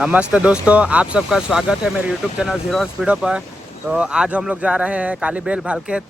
नमस्ते दोस्तों, आप सबका स्वागत है मेरे यूट्यूब चैनल जीरो स्पीडो पर। तो आज हम लोग जा रहे हैं कालीबेल भालखेत।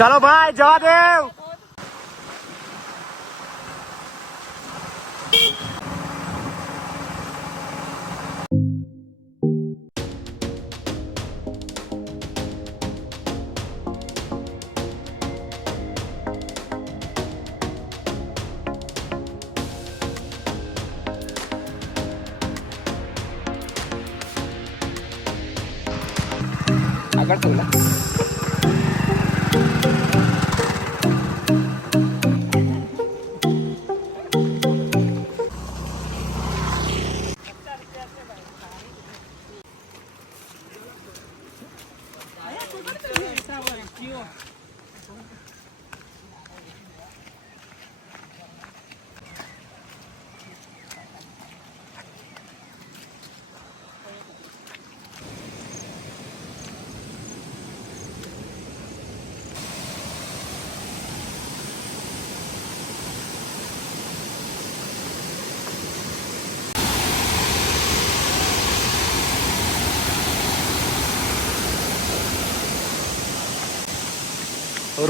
चलो भाई जवादेव। आगळ ठेवला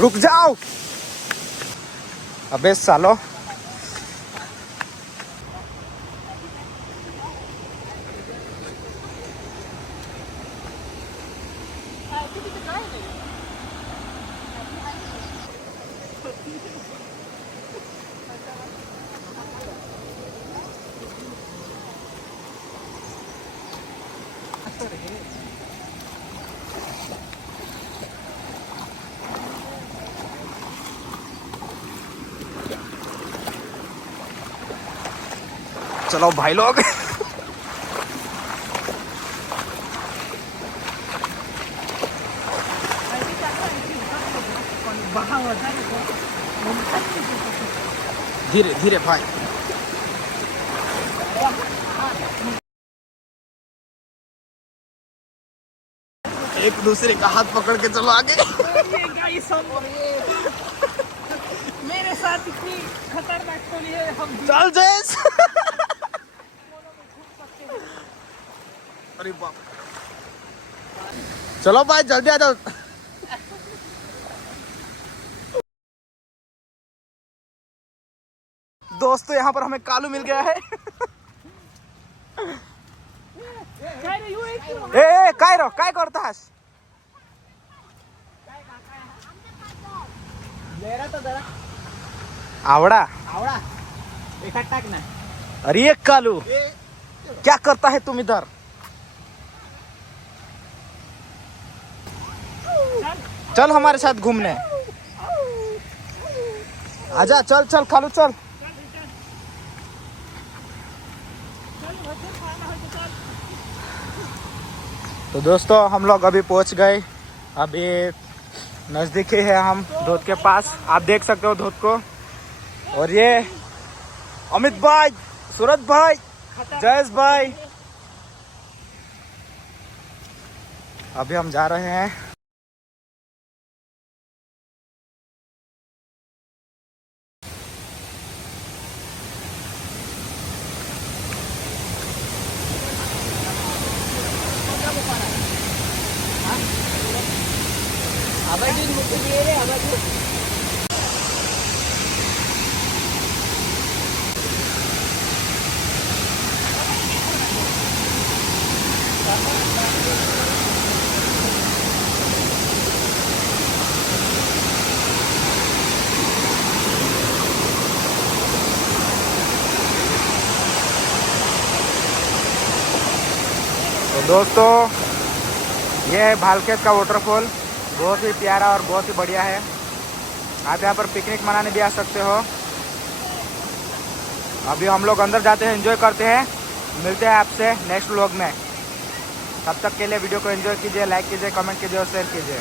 रुक जाओ। अबे सालो चलो भाई लोग धीरे धीरे भाई। एक दूसरे का हाथ पकड़ के चलो आगे। मेरे साथ इतनी खतरनाक तो नहीं है। हम चल जैस। अरे बाप। चलो भाई जल्दी आ जाओ। दोस्तों यहाँ पर हमें कालू मिल गया है। ए काय करतास? आवड़ा आवड़ा एका टाक ना। अरे एक कालू क्या करता है तुम इधर? चल हमारे साथ घूमने। आजा चल चल कालू चल। तो दोस्तों हम लोग अभी पहुंच गए। अभी नज़दीक ही है हम धोत के पास। आप देख सकते हो धोत को। और ये अमित भाई, सूरज भाई, जयेश भाई। अभी हम जा रहे हैं। तो दोस्तों ये है भालखेत का वाटरफॉल। बहुत ही प्यारा और बहुत ही बढ़िया है। आप यहाँ पर पिकनिक मनाने भी आ सकते हो। अभी हम लोग अंदर जाते हैं, एंजॉय करते हैं। मिलते हैं आपसे नेक्स्ट व्लॉग में। तब तक के लिए वीडियो को एंजॉय कीजिए, लाइक कीजिए, कमेंट कीजिए और शेयर कीजिए।